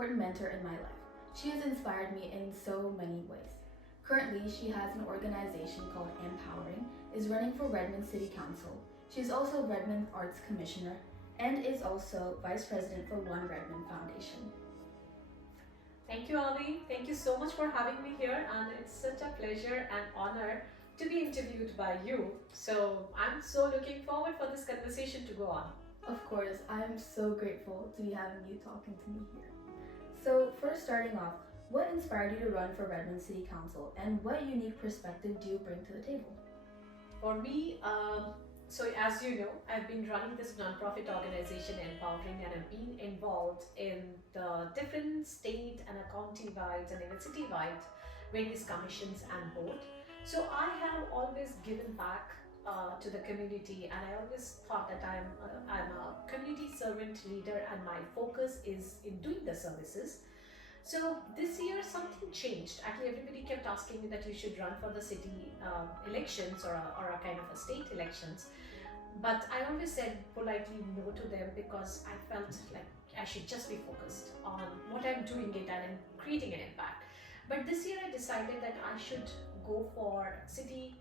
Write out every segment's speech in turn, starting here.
important mentor in my life. She has inspired me in so many ways. Currently, she has an organization called Empowering, is running for Redmond City Council. She's also Redmond Arts Commissioner and is also Vice President for One Redmond Foundation. Thank you, Ali. Thank you so much for having me here, and it's such a pleasure and honor to be interviewed by you. So I'm so looking forward for this conversation to go on. Of course, I am so grateful to be having you talking to me here. So, first starting off, what inspired you to run for Redmond City Council, and what unique perspective do you bring to the table? For me, so as you know, I've been running this nonprofit organization Empowering, and I've been involved in the different state and a county-wide and even city-wide various commissions and board. So I have always given back to the community, and I always thought that I'm a community servant leader, and my focus is in doing the services. So this year something changed. Actually, everybody kept asking me that you should run for the city elections or a kind of a state elections. But I always said politely no to them because I felt like I should just be focused on what I'm doing it and creating an impact. But this year I decided that I should go for city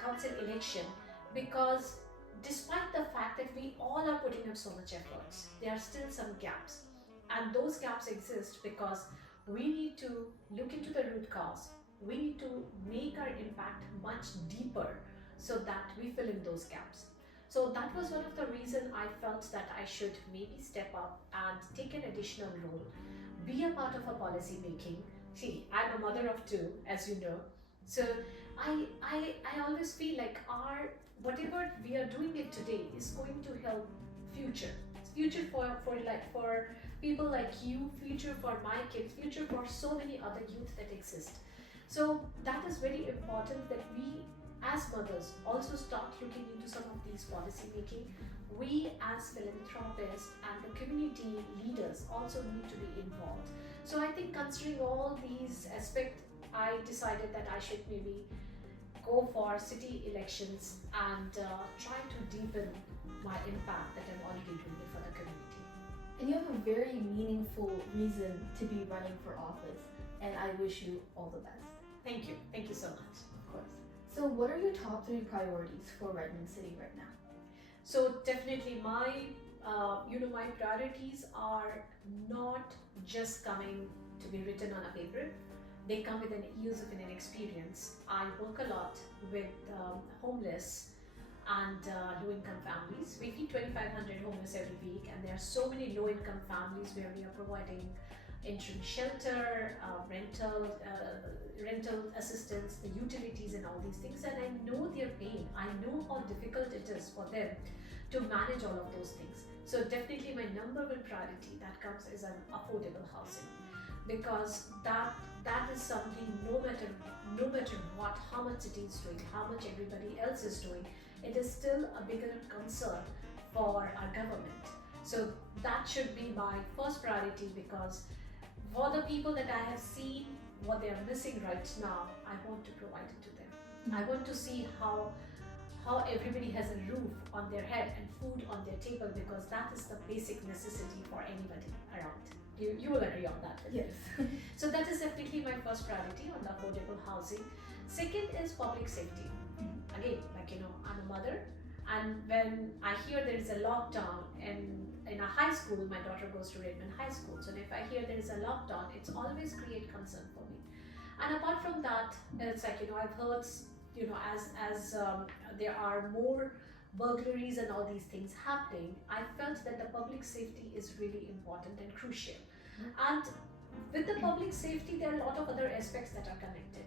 council election because despite the fact that we all are putting up so much efforts, there are still some gaps. And those gaps exist because we need to look into the root cause. We need to make our impact much deeper so that we fill in those gaps. So that was one of the reasons I felt that I should maybe step up and take an additional role, be a part of a policy making. See, I'm a mother of two, as you know. So I always feel like our whatever we are doing it today is going to help future. Future for people like you, future for my kids, future for so many other youth that exist. So that is very important that we as mothers also start looking into some of these policy making. We as philanthropists and the community leaders also need to be involved. So I think considering all these aspects, I decided that I should maybe go for city elections and try to deepen my impact that I'm already doing it for the community. And you have a very meaningful reason to be running for office, and I wish you all the best. Thank you. Thank you so much. Of course. So what are your top 3 priorities for Redmond City right now? So definitely my my priorities are not just coming to be written on a paper. They come with an years of an experience. I work a lot with homeless and low-income families. We feed 2,500 homeless every week, and there are so many low-income families where we are providing interim shelter, rental assistance, the utilities and all these things. And I know their pain. I know how difficult it is for them to manage all of those things. So definitely my number one priority that comes is an affordable housing, because that is something no matter what, how much it is doing, how much everybody else is doing, it is still a bigger concern for our government. So that should be my first priority, because for the people that I have seen what they are missing right now, I want to provide it to them. I want to see how everybody has a roof on their head and food on their table, because that is the basic necessity for anybody around. You will agree on that. Yes. So that is definitely my first priority on the affordable housing. Second is public safety. Again, I'm a mother, and when I hear there is a lockdown in a high school, my daughter goes to Redmond High School. So if I hear there is a lockdown, it's always create concern for me. And apart from that, it's I've heard, as there are more burglaries and all these things happening, I felt that the public safety is really important and crucial. And with the public safety, there are a lot of other aspects that are connected.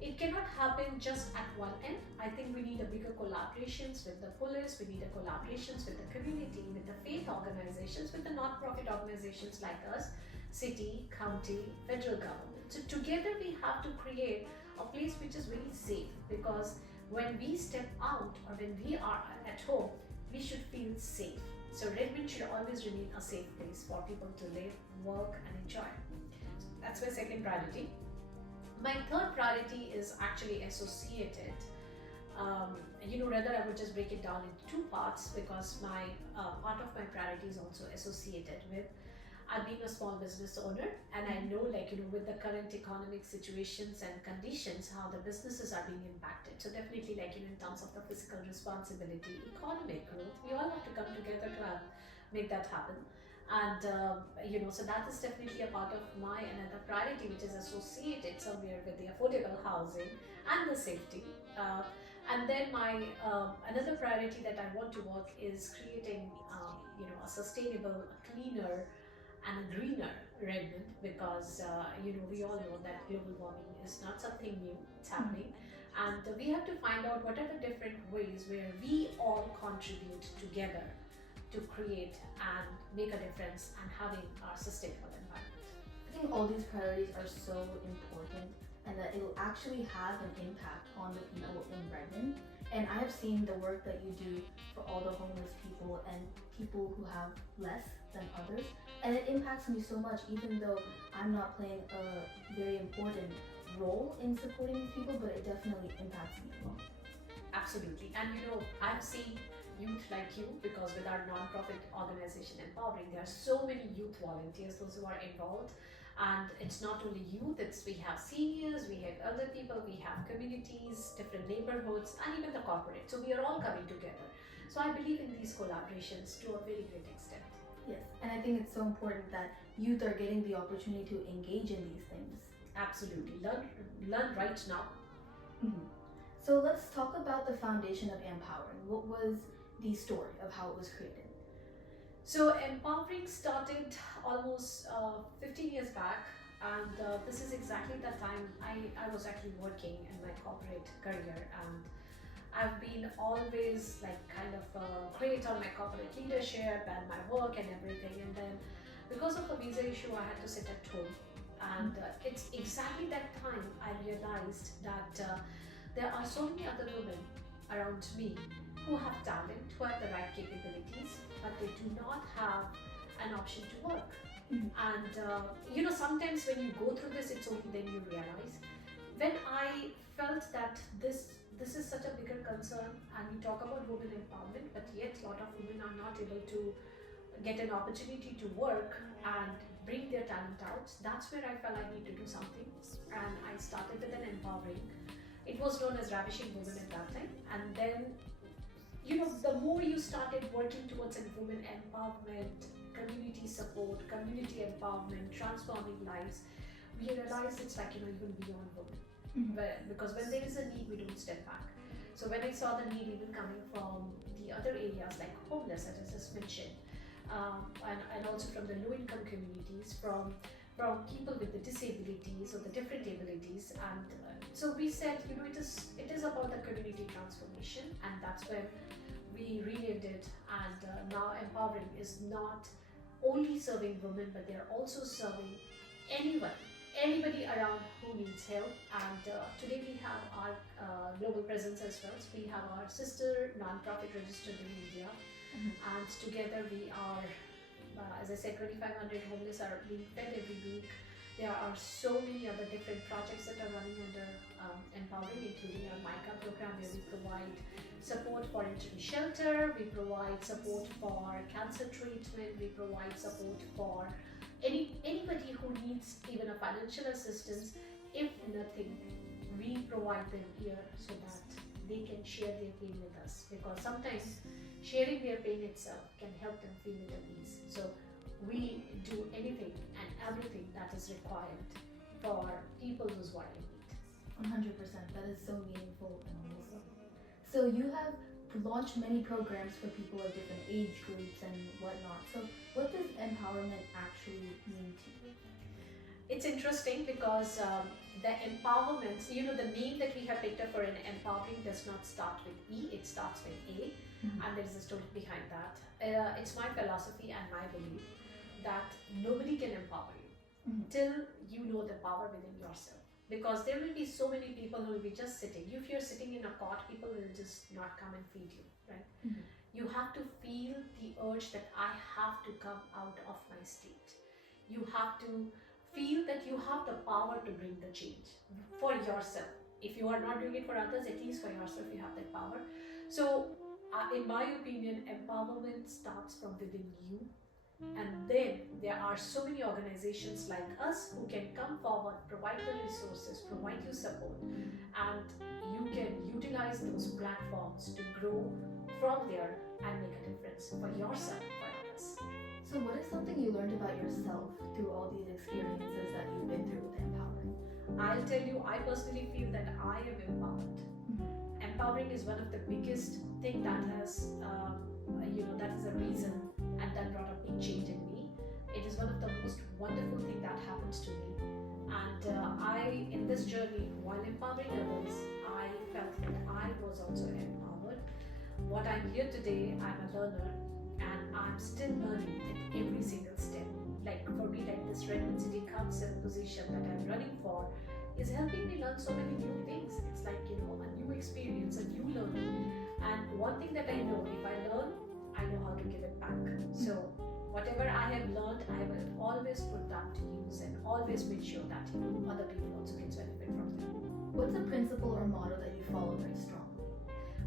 It cannot happen just at one end. I think we need a bigger collaborations with the police, we need a collaborations with the community, with the faith organizations, with the non-profit organizations like us, city, county, federal government. So together we have to create a place which is very safe, because when we step out or when we are at home, we should feel safe. So Redmond should always remain a safe place for people to live, work and enjoy. So that's my second priority. My third priority is actually associated. Rather I would just break it down into 2 parts, because my part of my priority is also associated with I've been a small business owner, and I know, like, with the current economic situations and conditions, how the businesses are being impacted. So definitely, like, in terms of the fiscal responsibility, economic growth, we all have to come together to make that happen. And so that is definitely a part of my another priority, which is associated somewhere with the affordable housing and the safety. And then my another priority that I want to work is creating a sustainable, a cleaner, and a greener Redmond, because we all know that global warming is not something new; it's happening, and we have to find out what are the different ways where we all contribute together to create and make a difference and having our sustainable environment. I think all these priorities are so important and that it will actually have an impact on the people in Redmond. And I have seen the work that you do for all the homeless people and people who have less than others. And it impacts me so much, even though I'm not playing a very important role in supporting these people, but it definitely impacts me a lot. Absolutely. And I've seen youth like you, because with our non-profit organization Empowering, there are so many youth volunteers, those who are involved. And it's not only youth, we have seniors, we have elder people, we have communities, different neighborhoods, and even the corporate. So we are all coming together. So I believe in these collaborations to a very great extent. Yes, and I think it's so important that youth are getting the opportunity to engage in these things. Absolutely. Learn right now. Mm-hmm. So let's talk about the foundation of Empowering. What was the story of how it was created? So Empowering started almost 15 years back, and this is exactly the time I was actually working in my corporate career, and I've been always like kind of great on my corporate leadership and my work and everything, and then because of a visa issue I had to sit at home, and it's exactly that time I realized that there are so many other women around me who have talent, who have the right capabilities, but they do not have an option to work. And sometimes when you go through this, it's only then you realize. When I felt that this is such a bigger concern, and we talk about women empowerment, but yet a lot of women are not able to get an opportunity to work and bring their talent out. That's where I felt I need to do something, and I started with an Empowering. It was known as Ravishing Women at that time, and then the more you started working towards women empowerment, community support, community empowerment, transforming lives, we realized it's like even beyond women. Because when there is a need, we don't step back. So when I saw the need even coming from the other areas like homeless, as I just mentioned, and also from the low-income communities, from people with the disabilities or the different abilities, and so we said, it is about the community transformation, and that's when we renamed it. And now Empowering is not only serving women, but they're also serving anybody around who needs help. And today we have our global presence as well. So we have our sister non-profit registered in India, and together we are, as I said, 2,500 homeless are being fed every week. There are so many other different projects that are running under Empowering, including our Menka program, where we provide support for entry shelter, we provide support for cancer treatment, we provide support for anybody who needs even a financial assistance. If nothing, we provide them ear so that they can share their pain with us, because sometimes sharing their pain itself can help them feel it at ease. So we do anything and everything that is required for people whose are in need. 100%. That is so meaningful and wholesome. So you have launched many programs for people of different age groups and whatnot. So what does empowerment actually mean to you? It's interesting because the empowerment, the name that we have picked up for an Empowering does not start with E, it starts with A, and there's a story behind that. It's my philosophy and my belief that nobody can empower you till you know the power within yourself. Because there will be so many people who will be just sitting. If you're sitting in a cot, people will just not come and feed you, right? You have to feel the urge that I have to come out of my state. You have to feel that you have the power to bring the change for yourself. If you are not doing it for others, at least for yourself, you have that power. So, in my opinion, empowerment starts from within you. And then there are so many organizations like us who can come forward, provide the resources, provide you support, and you can utilize those platforms to grow from there and make a difference for yourself, for others. So, what is something you learned about yourself through all these experiences that you've been through with empowering? I'll tell you, I personally feel that I am empowered. Empowering is one of the biggest thing that has, that is a reason and that brought a big change in me. It is one of the most wonderful thing that happens to me. And I, in this journey, while empowering others, I felt that I was also empowered. What I'm here today, I'm a learner, and I'm still learning at every single step. Like for me, like this Redmond City Council position that I'm running for is helping me learn so many new things. It's like, a new experience, a new learning. And one thing that I know, if I learn, I know how to give it back. So whatever I have learned, I will always put that to use and always make sure that other people also get benefit from them. What's a principle or motto that you follow very strongly?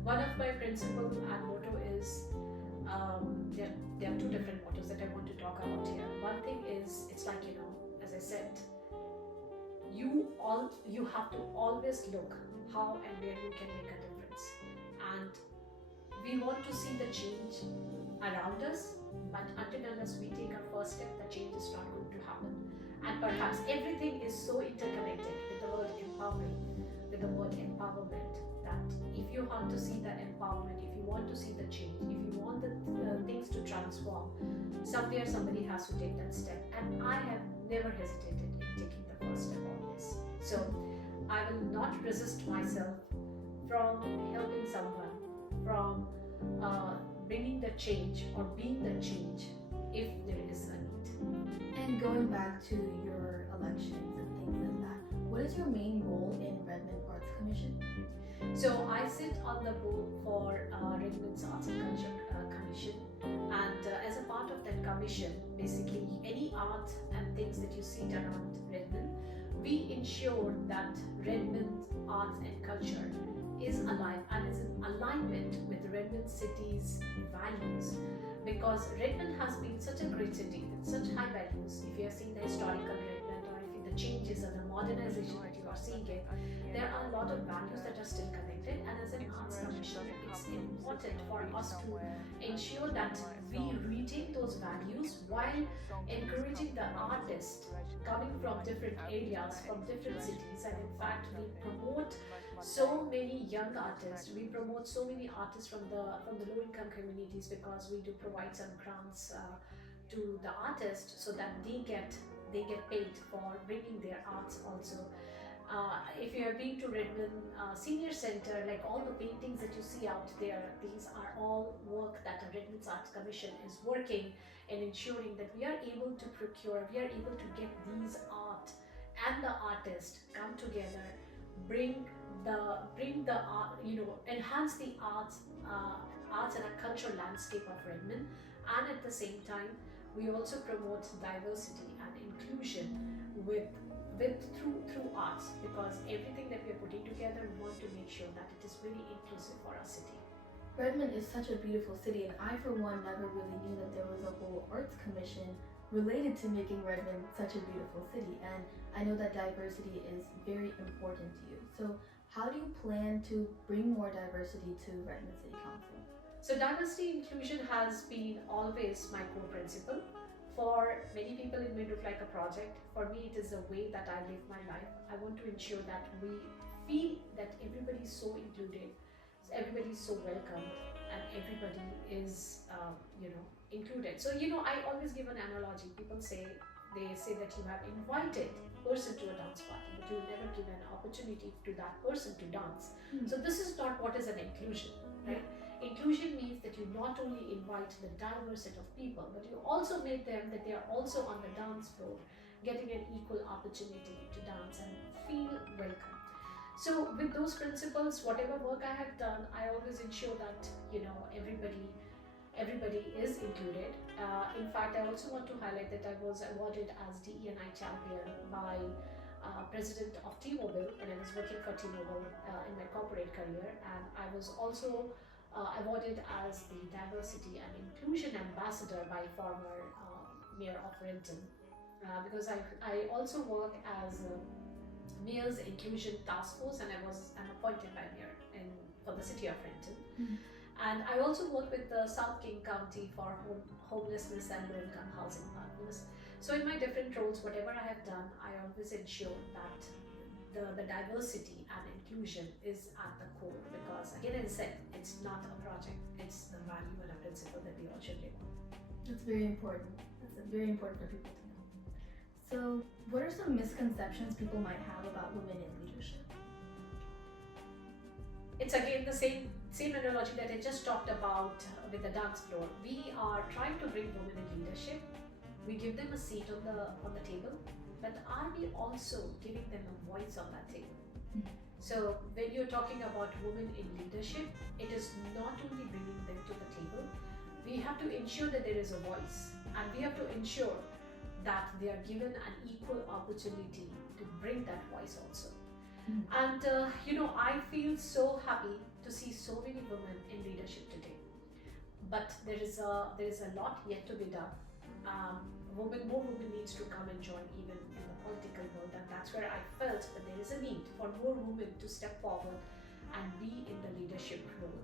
One of my principle and motto is there are two different mottos that I want to talk about here. One thing is, it's like, as I said, you have to always look how and where you can make a difference. And we want to see the change around us, but until unless we take our first step, the change is not going to happen. And perhaps everything is so interconnected with the word empowering, with the word empowerment, that if you want to see the empowerment, if you want to see the change, if you want the things to transform, somewhere somebody has to take that step. And I have never hesitated in taking the first step on this. So I will not resist myself from helping someone, from bringing the change or being the change if there is a need. And going back to your elections and things like that, what is your main role in Redmond Arts Commission? So I sit on the board for Redmond's Arts and Culture Commission, and as a part of that commission, basically any art and things that you see around Redmond, we ensure that Redmond arts and culture is alive and is in alignment with Redmond City's values, because Redmond has been such a great city with such high values. If you have seen the historical Redmond, or if the changes and the modernization that you are seeing it, there are a lot of values that are still connected, and as an arts commission, it's important for us to ensure that we retain those values while encouraging the artists coming from different areas, from different cities. And in fact, we promote so many young artists, we promote so many artists from the low income communities, because we do provide some grants to the artists so that they get paid for bringing their arts also. If you have been to Redmond Senior Center, like all the paintings that you see out there, these are all work that the Redmond's Arts Commission is working and ensuring that we are able to procure, we are able to get these art and the artist come together, bring the art, enhance the arts and a cultural landscape of Redmond, and at the same time we also promote diversity and inclusion with through arts, because everything that we are putting together, we want to make sure that it is very inclusive for our city. Redmond is such a beautiful city, and I for one never really knew that there was a whole arts commission related to making Redmond such a beautiful city, and I know that diversity is very important to you. So how do you plan to bring more diversity to Redmond City Council? So diversity inclusion has been always my core principle. For many people, it may look like a project. For me, it is a way that I live my life. I want to ensure that we feel that everybody is so included, everybody is so welcomed, and everybody is, included. So, I always give an analogy. People say, they say that you have invited a person to a dance party, but you never give an opportunity to that person to dance. So this is not what is an inclusion, right? Inclusion means that you not only invite the diverse set of people, but you also make them that they are also on the dance floor, getting an equal opportunity to dance and feel welcome. So with those principles, whatever work I have done, I always ensure that everybody is included. In fact, I also want to highlight that I was awarded as DE&I champion by president of T-Mobile when I was working for T-Mobile in my corporate career, and I was also awarded as the diversity and inclusion ambassador by former Mayor of Renton, because I also work as a Mayor's Inclusion Task Force, and I'm appointed by Mayor for the city of Renton. Mhm. And I also work with the South King County for homelessness and low-income housing partners. So in my different roles, whatever I have done, I always ensure that the diversity and inclusion is at the core, because again, as I said, it's not a project, it's the value and a principle that we all should live on. That's very important. That's very important for people to know. So, what are some misconceptions people might have about women in leadership? It's again the same analogy that I just talked about with the dance floor. We are trying to bring women in leadership. We give them a seat on the table, but are we also giving them a voice on that table? Mhm. So when you're talking about women in leadership, it is not only bringing them to the table. We have to ensure that there is a voice, and we have to ensure that they are given an equal opportunity to bring that voice also. Mhm. And I feel so happy to see so many women in leadership today. But there is a lot yet to be done. More women needs to come and join even in the political world, and that's where I felt that there is a need for more women to step forward and be in the leadership role.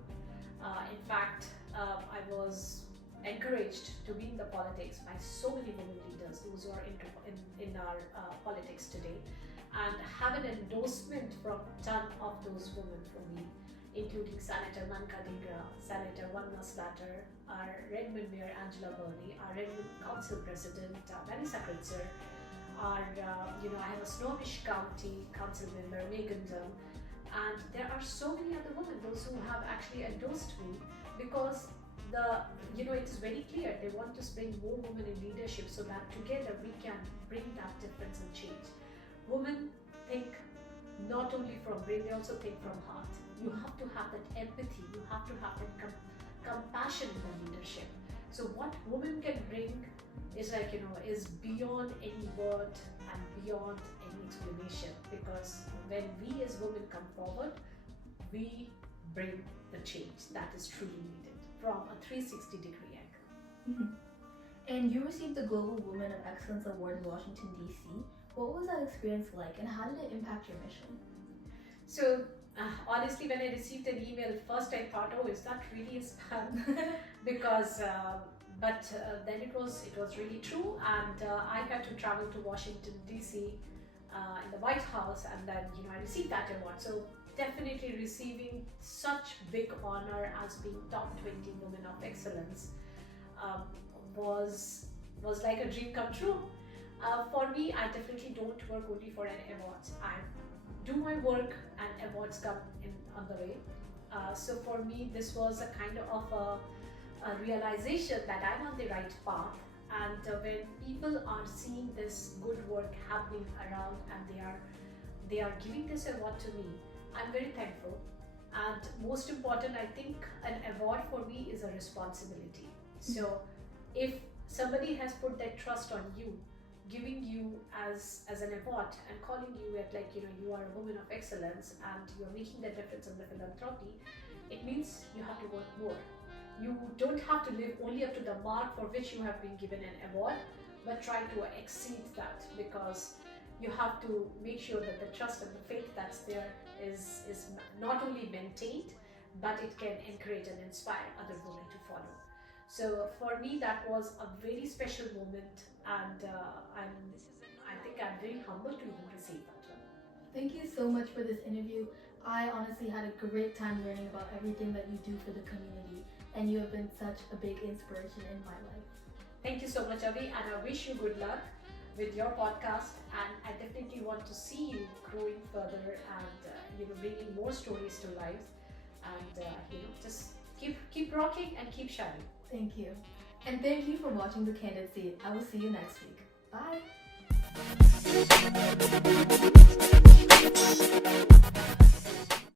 In fact, I was encouraged to be in the politics by so many women leaders, those who are in our politics today, and have an endorsement from ton of those women for me, including Senator Menka Soni, Senator Vanna Slatter, our Redmond Mayor Angela Burney, our Redmond Council President Vanessa Kritzer, our I have a Snohomish County Council member Megan Dunn, and there are so many other women, those who have actually endorsed me, because it is very clear they want to bring more women in leadership so that together we can bring that difference and change. Women think not only from brain, they also think from heart. You have to have that empathy, you have to have that compassion in the leadership. So what women can bring is is beyond any word and beyond any explanation, because when we as women come forward, we bring the change that is truly needed from a 360-degree angle. Mhm. And you received the Global Women of Excellence Award in Washington, D.C. What was that experience like, and how did it impact your mission? So honestly, when I received an email, first I thought, oh, is that really a spam? Because then it was really true, and I had to travel to Washington D.C. In the White House, and then I received that award. So definitely receiving such big honor as being top 20 women of excellence was like a dream come true. For me, I definitely don't work only for an awards. I do my work and awards come on the way. So for me, this was a kind of a realization that I'm on the right path. And when people are seeing this good work happening around, and they are giving this award to me, I'm very thankful. And most important, I think an award for me is a responsibility. So if somebody has put their trust on you, giving you as an award and calling you at you are a woman of excellence and you're making the difference in the philanthropy, it means you have to work more. You don't have to live only up to the mark for which you have been given an award, but try to exceed that, because you have to make sure that the trust and the faith that's there is not only maintained, but it can encourage and inspire other women to follow. So for me, that was a very special moment, and I think I'm very humbled to even receive that one. Thank you so much for this interview. I honestly had a great time learning about everything that you do for the community, and you have been such a big inspiration in my life. Thank you so much, Avi, and I wish you good luck with your podcast, and I definitely want to see you growing further and bringing more stories to life, and just keep rocking and keep shining. Thank you. And thank you for watching The Candid Seat. I will see you next week. Bye.